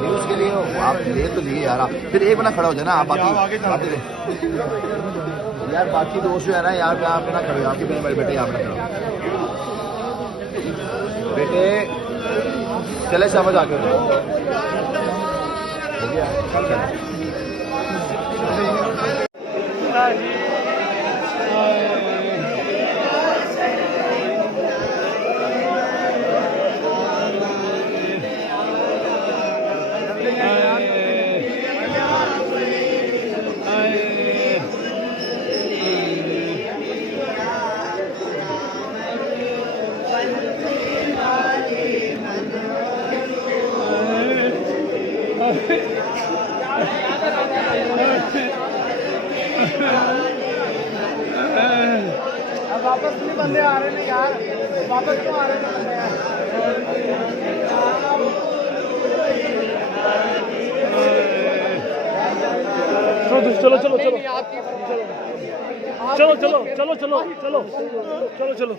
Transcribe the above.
News के लिए आप ले तो लिए यार, आप फिर एक बना खड़ा हो जाए ना, आप बाकी यार बाकी दोस्त जो है ना यहाँ पे आप ना खड़े हो, आपके मेरे बेटे यहाँ पे ना खड़े हो बेटे, चले समझ आ गए हो गया। अब वापस नहीं बंदे आ रहे हैं यार, वापस तो आ रहे हैं बंदे यार। चलो चलो चलो चलो चलो चलो चलो चलो चलो चलो चलो